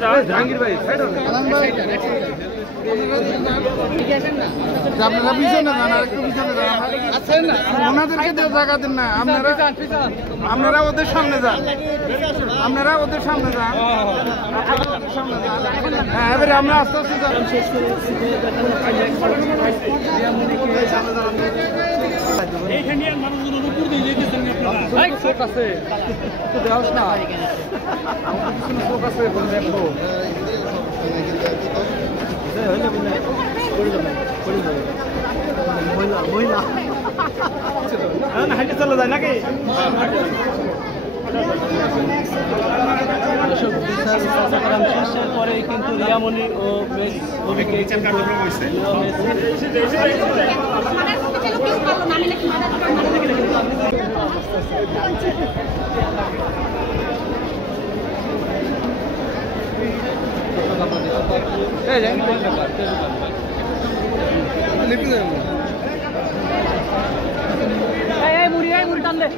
জাহাঙ্গীর ভাই আপনারা পিছনে যান, আর একটু পিছনে যান, ওনাদেরকে দিয়ে জায়গা দেন না, আপনারা ওদের সামনে যান, আপনারা ওদের সামনে যান, হ্যাঁ এবারে আমরা আস্তে আস্তে যান। চলে যায় নাকি শেষের পরে কিন্তু রিয়ামণি ও মুড়ি টান দে